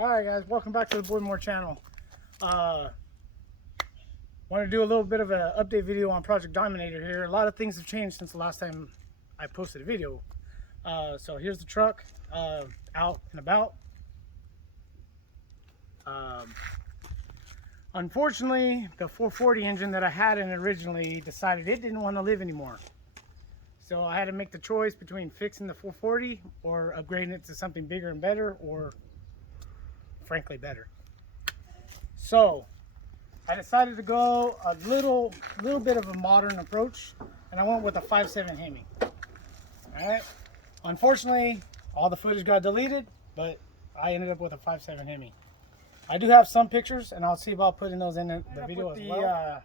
Alright guys, welcome back to the Boy More channel. Want to do a little bit of an update video on Project Dominator here. A lot of things have changed since the last time I posted a video. So here's the truck out and about. Unfortunately, the 440 engine that I had in originally decided it didn't want to live anymore. So I had to make the choice between fixing the 440 or upgrading it to something bigger and better, or frankly better. So I decided to go a little bit of a modern approach, and I went with a 5.7 Hemi. Alright. Unfortunately, all the footage got deleted, but I ended up with a 5.7 Hemi. I do have some pictures, and I'll see about putting those in the video as well.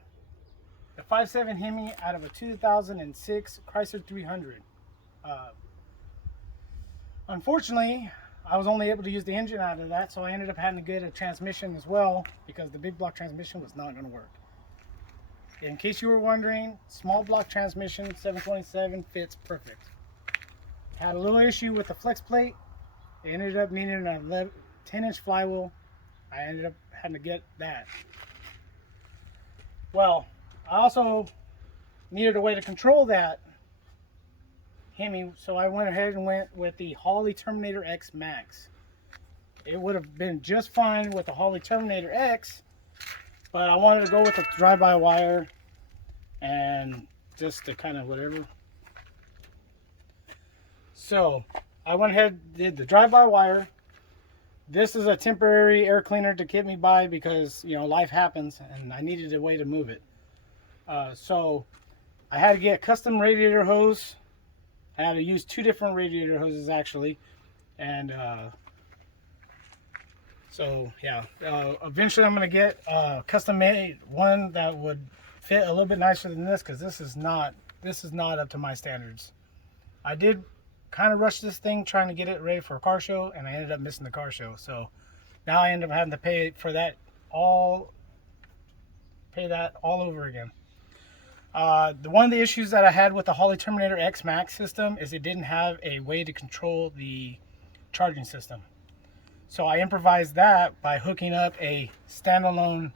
The 5.7 Hemi out of a 2006 Chrysler 300. Unfortunately, I was only able to use the engine out of that, so I ended up having to get a transmission as well, because the big block transmission was not going to work. In case you were wondering, small block transmission 727 fits perfect. Had a little issue with the flex plate. It ended up needing a 10-inch flywheel. I ended up having to get that. Well, I also needed a way to control that Hemi, so I went ahead and went with the Holley Terminator X Max. It would have been just fine with the Holley Terminator X, but I wanted to go with the drive-by-wire and just to kind of whatever. So I went ahead and did the drive-by-wire. This is a temporary air cleaner to get me by because, you know, life happens and I needed a way to move it. So I had to get a custom radiator hose. I had to use two different radiator hoses actually, and so yeah, eventually I'm gonna get a custom made one that would fit a little bit nicer than this, because this is not up to my standards. I did kind of rush this thing trying to get it ready for a car show, and I ended up missing the car show, so now I end up having to pay for that all over again. One of the issues that I had with the Holley Terminator X Max system is it didn't have a way to control the charging system. So I improvised that by hooking up a standalone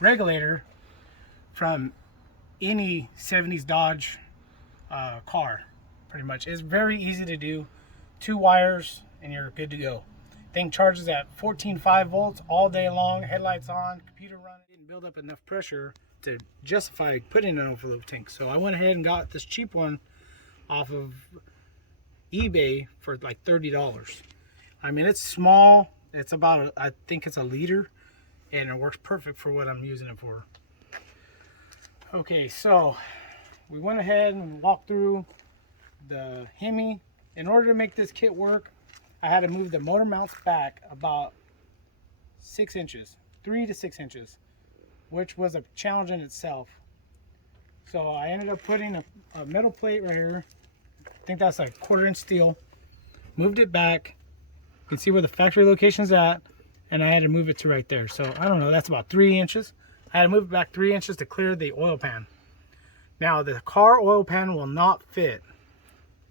regulator from any 70s Dodge car, pretty much. It's very easy to do. 2 wires and you're good to go. Thing charges at 14.5 volts all day long, headlights on, computer running. Didn't build up enough pressure to justify putting an overload tank, so I went ahead and got this cheap one off of eBay for like $30. I mean, it's small. It's about I think it's a liter, and it works perfect for what I'm using it for. Okay, so we went ahead and walked through the Hemi. In order to make this kit work, I had to move the motor mounts back about 6 inches, 3 to 6 inches, which was a challenge in itself. So I ended up putting a metal plate right here. I think that's like 1/4 inch steel. Moved it back. You can see where the factory location's at, and I had to move it to right there. So I don't know, that's about 3 inches. I had to move it back 3 inches to clear the oil pan. Now the car oil pan will not fit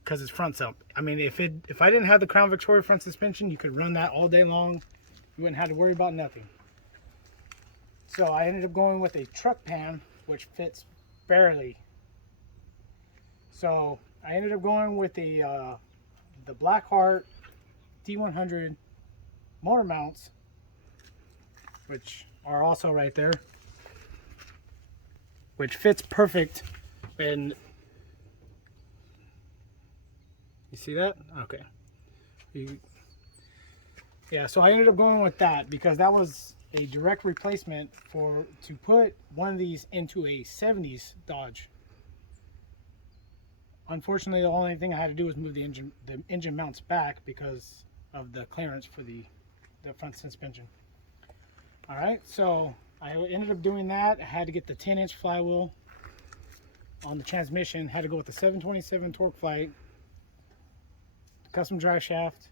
because it's front up. I mean, if I didn't have the Crown Victoria front suspension, you could run that all day long. You wouldn't have to worry about nothing. So I ended up going with a truck pan, which fits barely. So I ended up going with the Blackheart D100 motor mounts, which are also right there, which fits perfect. And you see that? Okay. Yeah, so I ended up going with that because that was a direct replacement to put one of these into a 70s Dodge. Unfortunately, the only thing I had to do was move the engine mounts back because of the clearance for the front suspension. All right, so I ended up doing that. I had to get the 10-inch flywheel on the transmission. Had to go with the 727 torque flight, custom drive shaft.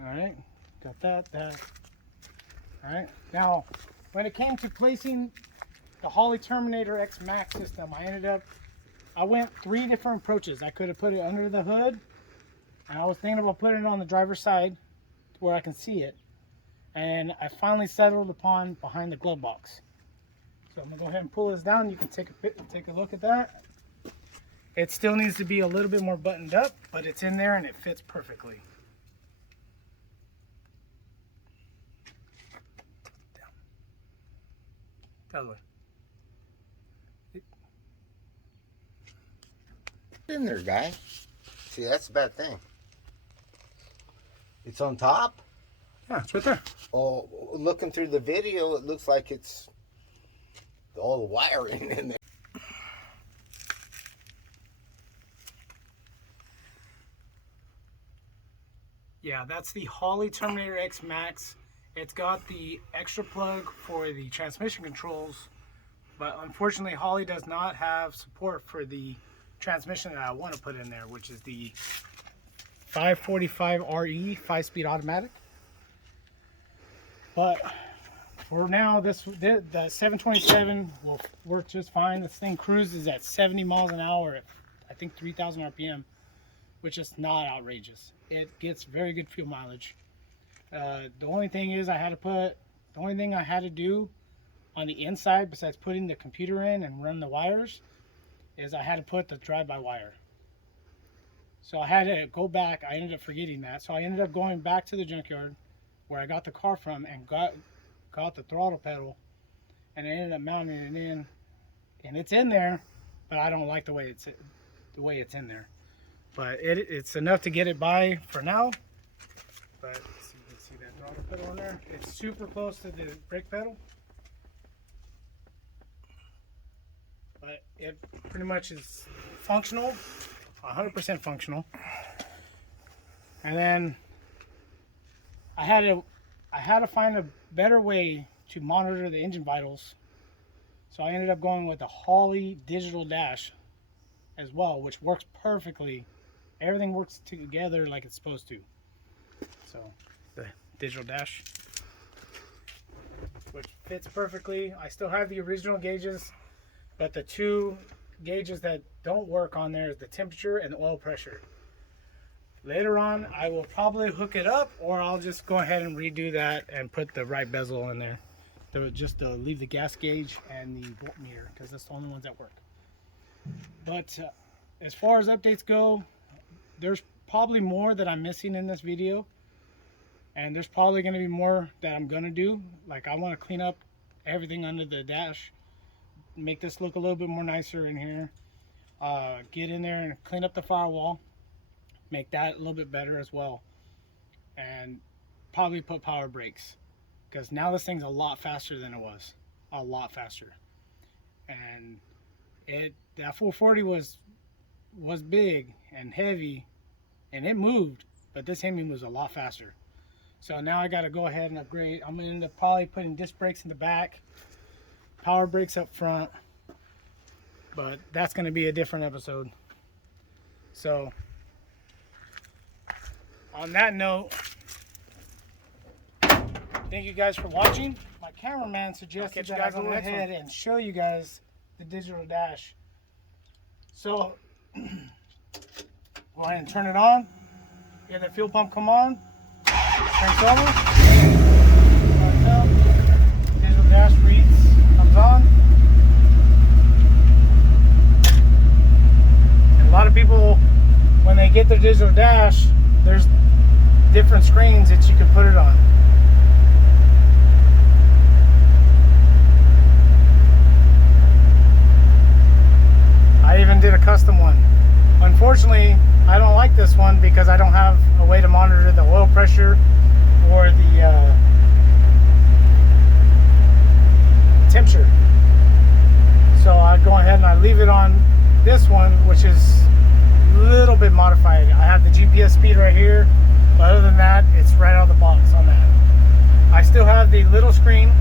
All right, got that. All right, now when it came to placing the Holley Terminator X Max system, I went 3 different approaches. I could have put it under the hood, and I was thinking about putting it on the driver's side to where I can see it. and I finally settled upon behind the glove box. So I'm gonna go ahead and pull this down. You can take a look at that. It still needs to be a little bit more buttoned up, but it's in there and it fits perfectly. Down. The other way. In there, guy. See, that's the bad thing. It's on top. Yeah, it's right there. Oh, looking through the video, it looks like it's all the wiring in there. Yeah, that's the Holley Terminator X Max. It's got the extra plug for the transmission controls, but unfortunately Holley does not have support for the transmission that I want to put in there, which is the 545 RE 5-speed automatic. But for now, the 727 will work just fine. This thing cruises at 70 miles an hour at, I think, 3,000 RPM, which is not outrageous. It gets very good fuel mileage. The only thing is the only thing I had to do on the inside, besides putting the computer in and run the wires, is I had to put the drive-by-wire. So I had to go back. I ended up forgetting that. So I ended up going back to the junkyard where I got the car from and got the throttle pedal, and I ended up mounting it in, and it's in there, but I don't like the way it's in there. But it's enough to get it by for now. But you can see that throttle pedal on there. It's super close to the brake pedal. But it pretty much is functional, 100% functional. And then I had to find a better way to monitor the engine vitals. So I ended up going with the Holley digital dash as well, which works perfectly. Everything works together like it's supposed to. So the digital dash, which fits perfectly. I still have the original gauges, but the two gauges that don't work on there is the temperature and the oil pressure. Later on, I will probably hook it up, or I'll just go ahead and redo that and put the right bezel in there. Just to leave the gas gauge and the voltmeter, because that's the only ones that work. But as far as updates go, there's probably more that I'm missing in this video, and there's probably going to be more that I'm going to do. Like, I want to clean up everything under the dash, make this look a little bit more nicer in here, get in there and clean up the firewall, make that a little bit better as well, and probably put power brakes, because now this thing's a lot faster than it was, a lot faster. And that 440 was big and heavy, and it moved, but this Hemi moves a lot faster. So now I got to go ahead and upgrade. I'm going to end up probably putting disc brakes in the back, power brakes up front, but that's going to be a different episode. So on that note, thank you guys for watching. My cameraman suggested that I go ahead and show you guys the digital dash. So go ahead and turn it on. Get the fuel pump come on. Cranks over. Starts up. Digital dash reads. Comes on. And a lot of people, when they get their digital dash, there's different screens that you can put it on. I even did a custom one. Unfortunately, I don't like this one because I don't have a way to monitor the oil pressure or the temperature. So I go ahead and I leave it on this one, which is a little bit modified. I have the GPS speed right here, but other than that, it's right out of the box on that. I still have the little screen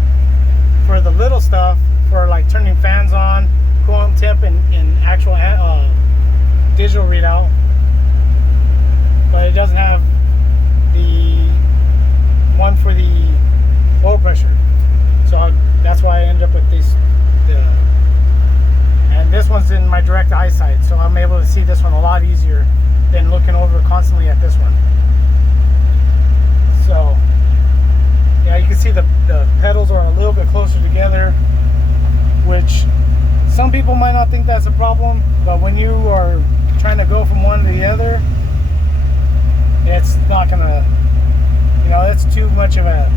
for the little stuff, for like turning fans on, coolant temp, and actual digital readout, but it doesn't have the one for the oil pressure. So that's why I ended up with this. And this one's in my direct eyesight, so I'm able to see this one a lot easier than looking over constantly at this one. So yeah, you see the pedals are a little bit closer together, which some people might not think that's a problem, but when you are trying to go from one to the other, it's not gonna, you know, it's too much of a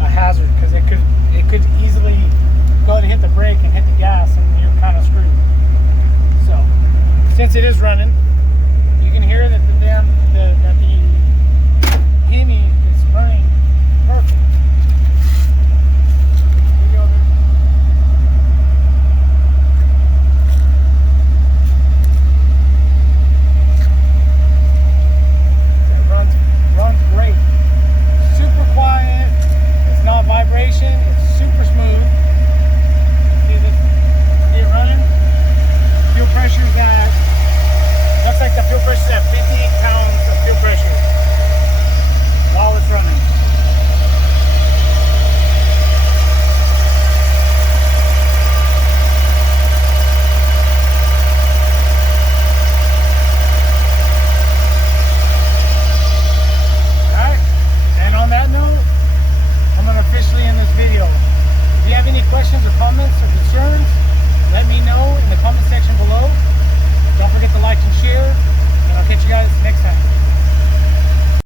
hazard, because it could easily go to hit the brake and hit the gas and you're kind of screwed. So since it is running, you can hear that the